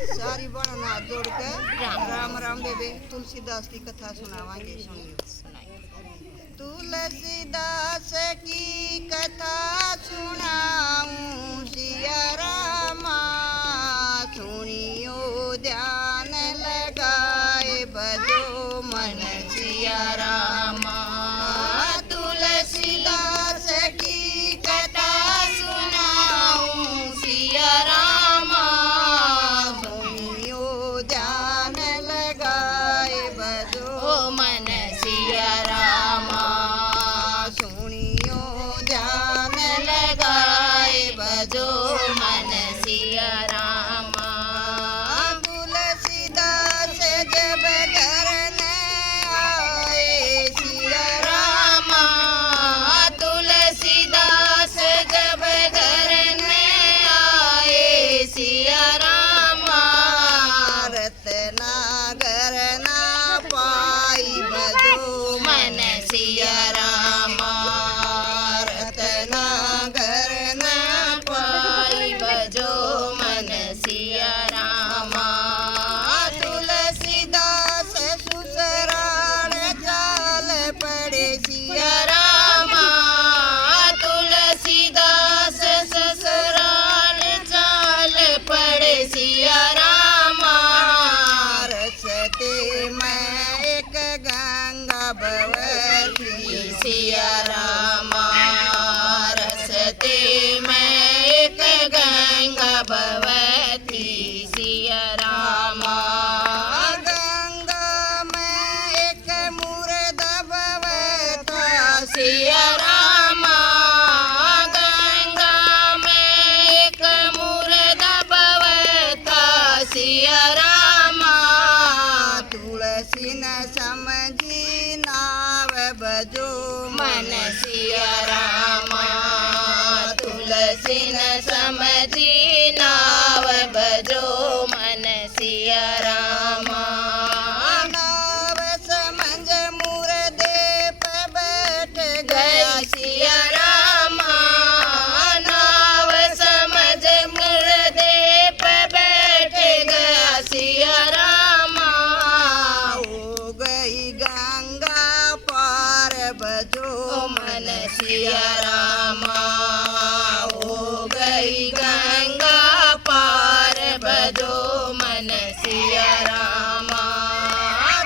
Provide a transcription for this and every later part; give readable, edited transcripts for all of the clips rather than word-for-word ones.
सारी बहनों हाथ जोड़ कर राम राम बेबे तुलसीदास की कथा सुनावांगे। सुनिए। तुलसीदास की कथा सुनाऊं सिया रामा, सुनियो ध्यान लगाए बजो मन सिया रामा। तुलसीदास की कथा सुनाऊं सिया रामा, सुनियो ध्यान लगाए बजो मन सिया रामा, सुनियो ध्यान लगाए बजो मन सिया रामा। तुलसीदास जब घर न आए सिया रामा, तुलसीदास जब घर न आए सिया रामा, रत्नागर ना पाई बजो मन सिया रामा, रत्नागर ना पाई बजो मन सिया रामा। तुलसीदास ससुराल चाल पड़े सिया रामा, तुलसीदास ससुराल चाल पड़े सिया रामा। रस्ते में एक गंगा बहती सिया रामा, रस्ते में एक गंगा बहती सिया रामा। गंगा में एक मुर्दा बहता सिया रामा, गंगा में एक मुर्दा बहता सिया रामा। तुलसी न समझी नाव बजो मन सिया रामा, तुलसी न समझी नाव बजो मन सिया रामा। नाव समझ मुर्दे पे बैठ गया सिया रामा, नाव समझ मुर्दे पे बैठ गया सिया रामा। हो गई गंगा पार बजो मन सिया रामा, हो गई गंगा पार बजो मन सिया रामा।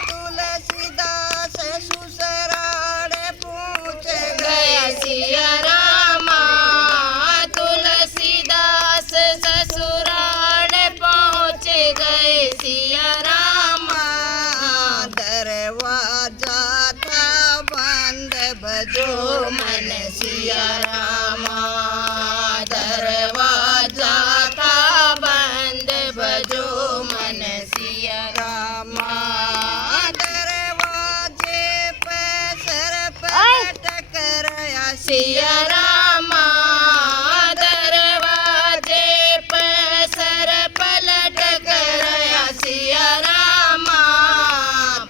तुलसीदास ससुराल पहुँच गया सिया रामा, तुलसीदास ससुराल पहुँच गए सिया रामा। दरवाजा था बंद बजो मन सिया रामा, दरवाजा था बंद बजो मन सिया रामा। दरवाजे पे सर पटक रहा सिया रामा, दरवाजे पे सर पलट रहा सिया रामा।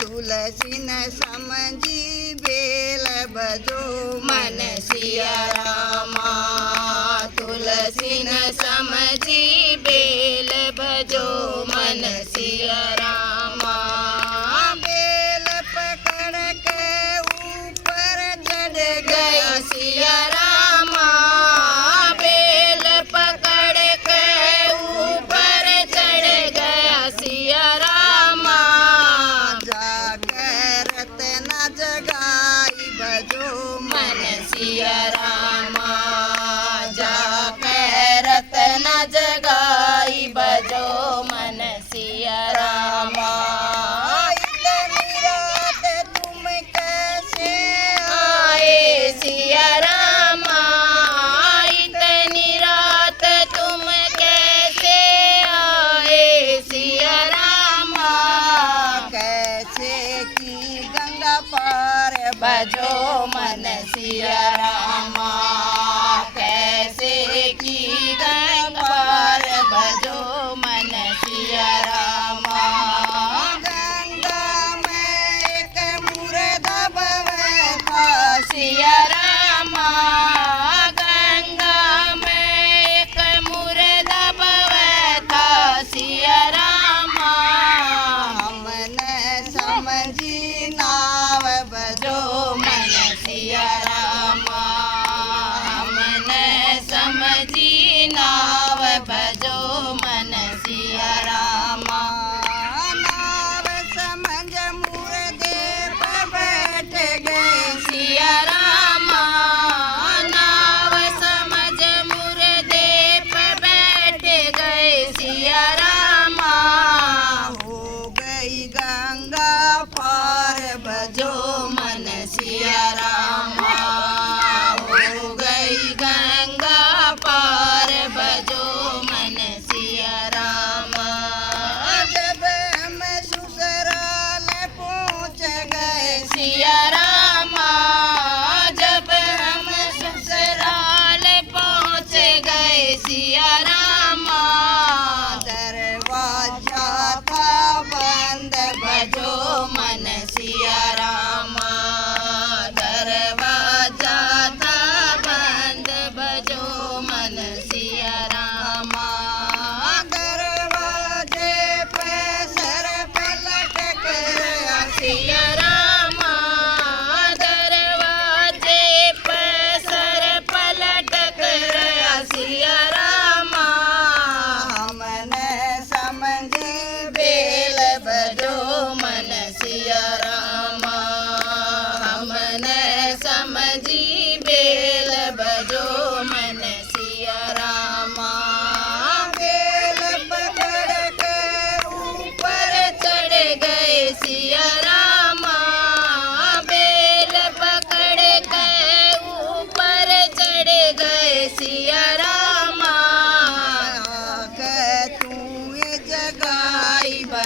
तुलसी न समझी बेल बजो मन सिया रामा, तुलसी न समझी बेल बजो मन सिया रामा। बेल पकड़ के ऊपर चढ़ गया सिया रामा, बेल पकड़ के ऊपर चढ़ गया सिया रामा। जाकर रत्ना जगाई बजो मन सिया रामा, जाकर रत्ना जगाई बजो मन सिया रामा। इतनी रात तुम कैसे आए सिया रामा, इतनी रात तुम कैसे आए सिया रामा। कैसे की गंगा पार बजो मन सिया रामा, कैसे की गंगा पार बजो मन सिया रामा। गंगा में एक मुर्दा बहता सिया रामा, गंगा में एक मुर्दा बहता सिया रामा।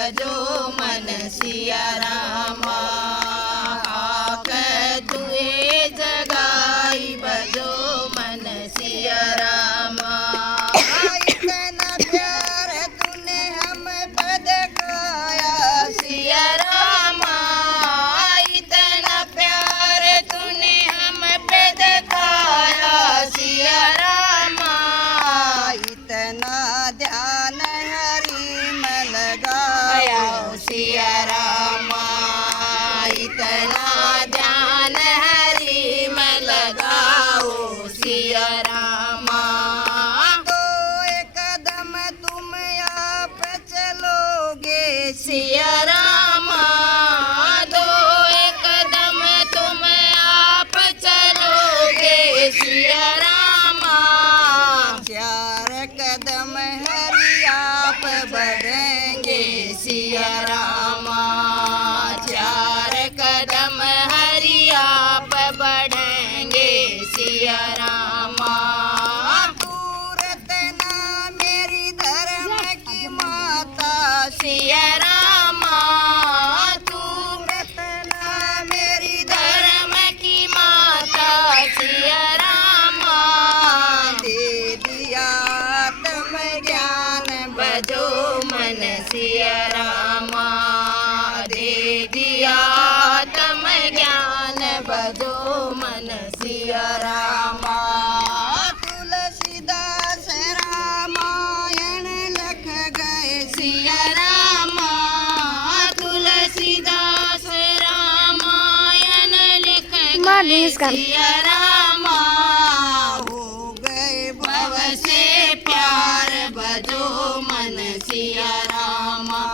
भजो मन सिया रामा हाक तुए जगाई भजो मन सिया रामा इतना प्यार तूने हम पे दिखाया सिया रामा इतना प्यार तूने हम पे दिखाया सिया रामा इतना ध्यान हरि में लगाया सिया रामा इतना ध्यान हरि में लगाओ सिया रामा दो एक कदम तुम आप चलोगे सिया रामा दो एक कदम तुम आप चलोगे सिया रामा चार कदम हरि आप बढ़ेंगे सिया रामा चार कदम हरि आप बढ़ेंगे सिया रामा दूरत ना मेरी धर्म की माता सिया रामा तू रतना मेरी धर्म की माता सिया रामा दे दिया आत्म ज्ञान भजो मन सिया रामा दे दिया तम ज्ञान भजो मन सिया रामा तुलसीदास रामायण लख गए सिया रामा तुलसीदास रामायण लिख गए सिया रामा हो गए भव से प्यार भजो मन सिया रामा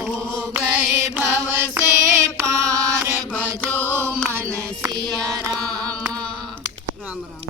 हो गए भव से पार भजो मन सिया रामा राम राम